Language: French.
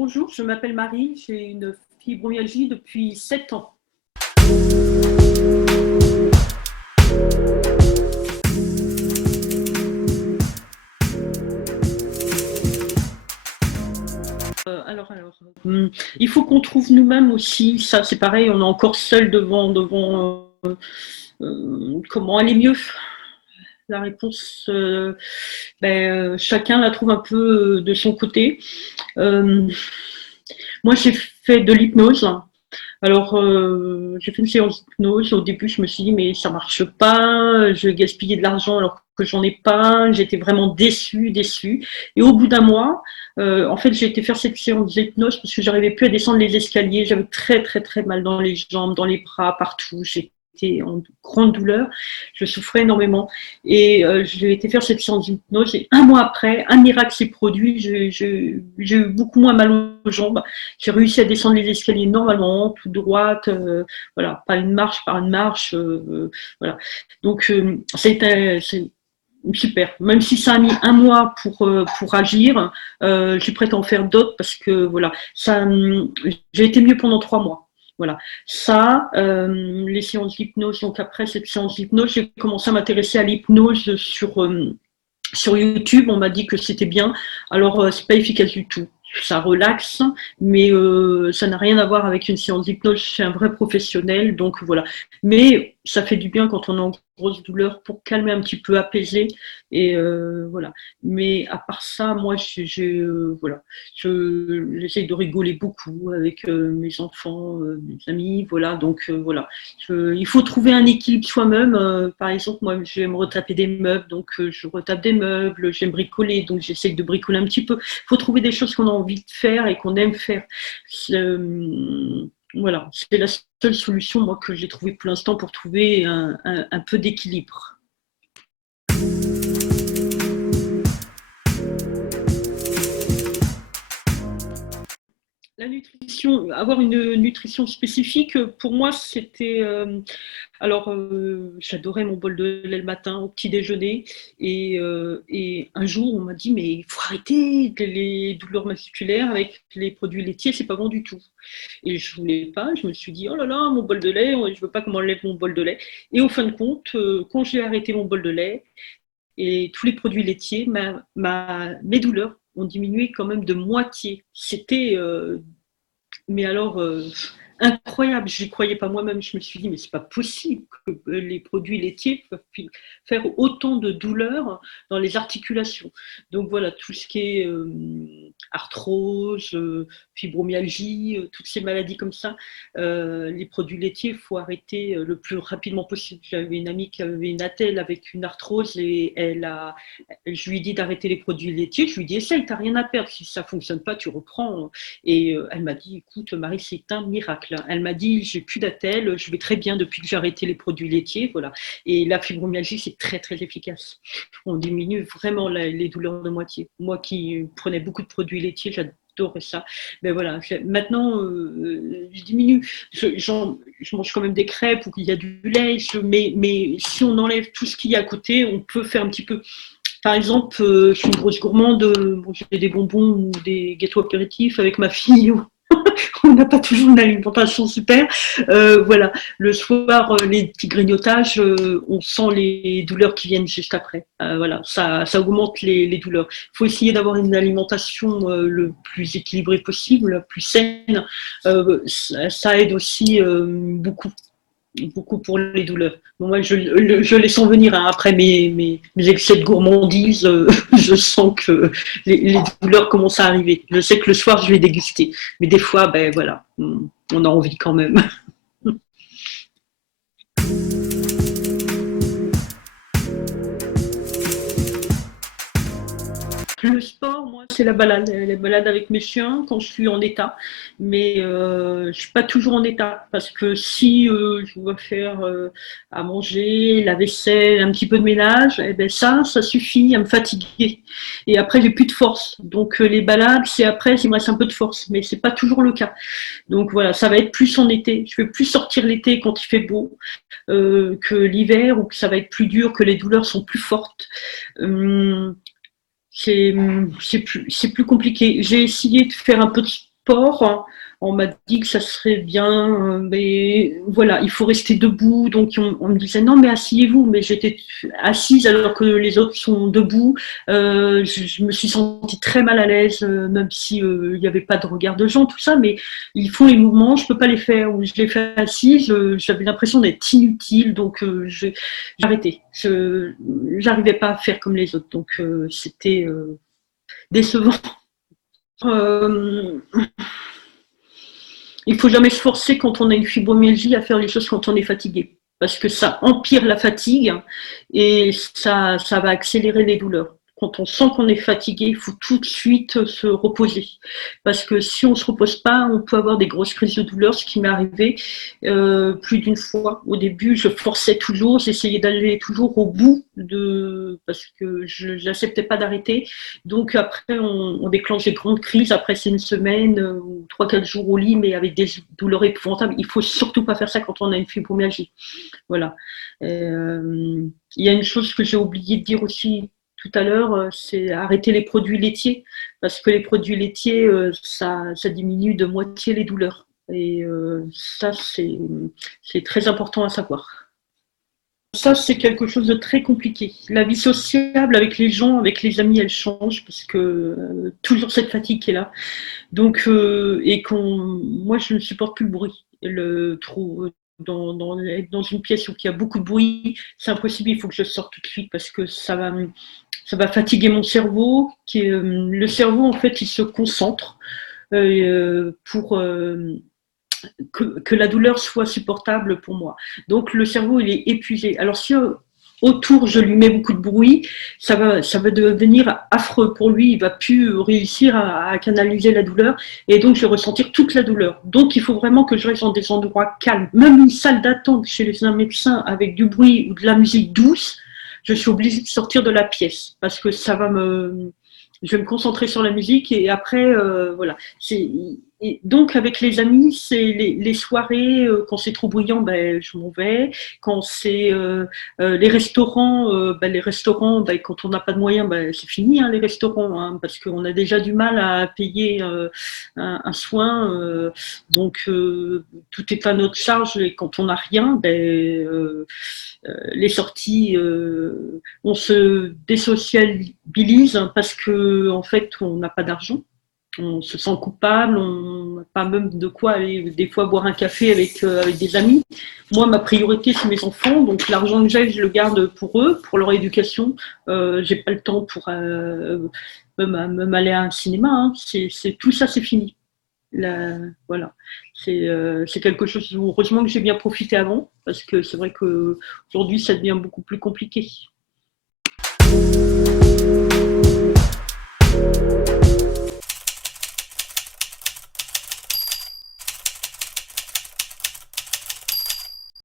Bonjour, je m'appelle Marie, j'ai une fibromyalgie depuis 7 ans. Il faut qu'on trouve nous-mêmes aussi, ça c'est pareil, on est encore seul devant comment aller mieux. La réponse, chacun la trouve un peu de son côté. Euh, Moi j'ai fait de l'hypnose. Alors, j'ai fait une séance d'hypnose. Au début, je me suis dit, mais ça marche pas, je vais gaspiller de l'argent alors que j'en ai pas. J'étais vraiment déçue. Et au bout d'un mois, en fait, j'ai été faire cette séance d'hypnose parce que j'arrivais plus à descendre les escaliers. J'avais très mal dans les jambes, dans les bras, partout. J'étais en grande douleur. Je souffrais énormément. Et j'ai été faire cette séance d'hypnose. Et un mois après, un miracle s'est produit. J'ai eu beaucoup moins mal aux jambes. J'ai réussi à descendre les escaliers normalement, tout droite, voilà, pas une marche par une marche, voilà. Donc c'est super. Même si ça a mis un mois pour agir, je suis prête à en faire d'autres parce que voilà, ça, j'ai été mieux pendant 3 mois. Voilà, ça, les séances d'hypnose. Donc après cette séance d'hypnose, j'ai commencé à m'intéresser à l'hypnose sur YouTube. On m'a dit que c'était bien. Alors, c'est pas efficace du tout. Ça relaxe, mais ça n'a rien à voir avec une séance d'hypnose chez un vrai professionnel. Donc voilà. Mais ça fait du bien quand on est en grosse douleur pour calmer un petit peu, apaiser. Et voilà. Mais à part ça, moi, voilà, j'essaye de rigoler beaucoup avec mes enfants, mes amis. Voilà. Donc voilà. Il faut trouver un équilibre soi-même. Par exemple, moi, j'aime retaper des meubles, donc je retape des meubles. J'aime bricoler, donc j'essaye de bricoler un petit peu. Il faut trouver des choses qu'on a envie de faire et qu'on aime faire. Voilà, c'est la seule solution, moi, que j'ai trouvée pour l'instant pour trouver un peu d'équilibre. La nutrition, avoir une nutrition spécifique, pour moi, c'était. Alors, j'adorais mon bol de lait le matin au petit déjeuner. Et un jour, on m'a dit, mais il faut arrêter les douleurs musculaires avec les produits laitiers, c'est pas bon du tout. Et je voulais pas, je me suis dit, oh là là, mon bol de lait, je veux pas qu'on m'enlève mon bol de lait. Et au fin de compte, quand j'ai arrêté mon bol de lait et tous les produits laitiers, mes douleurs ont diminué quand même de moitié. C'était mais alors, incroyable, je n'y croyais pas moi-même. Je me suis dit, mais c'est pas possible que les produits laitiers peuvent faire autant de douleur dans les articulations. Donc voilà, tout ce qui est arthrose, fibromyalgie, toutes ces maladies comme ça, les produits laitiers, il faut arrêter le plus rapidement possible. J'avais une amie qui avait une attelle avec une arthrose et je lui ai dit d'arrêter les produits laitiers. Je lui ai dit, essaye, t'as rien à perdre. Si ça fonctionne pas, tu reprends. Et elle m'a dit, écoute Marie, c'est un miracle. Elle m'a dit, j'ai plus d'attelle, je vais très bien depuis que j'ai arrêté les produits laitiers. Voilà. Et la fibromyalgie, c'est très efficace. On diminue vraiment les douleurs de moitié. Moi qui prenais beaucoup de produits laitiers, j'adorais ça. Mais voilà, maintenant, je diminue. Je mange quand même des crêpes où il y a du lait, mais si on enlève tout ce qu'il y a à côté, on peut faire un petit peu. Par exemple, je suis une grosse gourmande, bon, j'ai des bonbons ou des gâteaux apéritifs avec ma fille. On n'a pas toujours une alimentation super. Voilà, le soir, les petits grignotages, on sent les douleurs qui viennent juste après. Voilà, ça augmente les douleurs. Il faut essayer d'avoir une alimentation le plus équilibrée possible, la plus saine. Ça aide aussi beaucoup pour les douleurs. Bon, moi, je les sens venir hein. Après mes excès de gourmandise, je sens que les douleurs commencent à arriver. Je sais que le soir, je vais déguster. Mais des fois, ben voilà, on a envie quand même. Le sport, moi, c'est la balade avec mes chiens quand je suis en état. Mais je suis pas toujours en état parce que si je dois faire à manger, la vaisselle, un petit peu de ménage, eh ben ça suffit à me fatiguer. Et après, j'ai plus de force. Donc les balades, c'est après, il me reste un peu de force, mais c'est pas toujours le cas. Donc voilà, ça va être plus en été. Je vais plus sortir l'été quand il fait beau que l'hiver ou que ça va être plus dur, que les douleurs sont plus fortes. Euh, c'est plus compliqué. J'ai essayé de faire un peu de sport, hein. On m'a dit que ça serait bien, mais voilà, il faut rester debout. Donc on me disait non, mais asseyez-vous. Mais j'étais assise alors que les autres sont debout. Je me suis sentie très mal à l'aise, même si il n'y avait pas de regard de gens, tout ça. Mais ils font les mouvements, je peux pas les faire. Ou je les fais assise, j'avais l'impression d'être inutile, donc j'ai arrêté. Je n'arrivais pas à faire comme les autres, donc c'était décevant. Euh, il faut jamais se forcer quand on a une fibromyalgie à faire les choses quand on est fatigué, parce que ça empire la fatigue et ça va accélérer les douleurs. Quand on sent qu'on est fatigué, il faut tout de suite se reposer. Parce que si on ne se repose pas, on peut avoir des grosses crises de douleur, ce qui m'est arrivé plus d'une fois. Au début, je forçais toujours, j'essayais d'aller toujours au bout parce que je n'acceptais pas d'arrêter. Donc après, on déclenche des grandes crises. Après, c'est une semaine ou 3-4 jours au lit, mais avec des douleurs épouvantables. Il ne faut surtout pas faire ça quand on a une fibromyalgie. Voilà. Il y a une chose que j'ai oublié de dire aussi tout à l'heure, c'est arrêter les produits laitiers, parce que les produits laitiers, ça diminue de moitié les douleurs. Et ça, c'est très important à savoir. Ça, c'est quelque chose de très compliqué. La vie sociable avec les gens, avec les amis, elle change parce que toujours cette fatigue qui est là. Donc, moi, je ne supporte plus le bruit. Dans une pièce où il y a beaucoup de bruit, c'est impossible. Il faut que je sorte tout de suite parce que ça va fatiguer mon cerveau. Le cerveau, en fait, il se concentre pour que la douleur soit supportable pour moi. Donc le cerveau, il est épuisé. Alors si autour, je lui mets beaucoup de bruit, ça va devenir affreux pour lui. Il va plus réussir à canaliser la douleur et donc je vais ressentir toute la douleur. Donc il faut vraiment que je reste dans des endroits calmes. Même une salle d'attente chez un médecin avec du bruit ou de la musique douce, je suis obligée de sortir de la pièce parce que je vais me concentrer sur la musique et après, voilà. Et donc, avec les amis, c'est les soirées, quand c'est trop bruyant, ben, je m'en vais. Quand c'est les restaurants, ben, quand on n'a pas de moyens, ben, c'est fini, hein, les restaurants, hein, parce qu'on a déjà du mal à payer un soin. Donc, tout est à notre charge et quand on n'a rien, ben, les sorties, on se désociabilise parce que en fait, on n'a pas d'argent. On se sent coupable, on n'a pas même de quoi aller des fois boire un café avec des amis. Moi, ma priorité, c'est mes enfants, donc l'argent que j'ai, je le garde pour eux, pour leur éducation. J'ai pas le temps pour même aller à un cinéma. Hein. Tout ça, c'est fini. Voilà. C'est quelque chose où, heureusement que j'ai bien profité avant, parce que c'est vrai qu'aujourd'hui, ça devient beaucoup plus compliqué.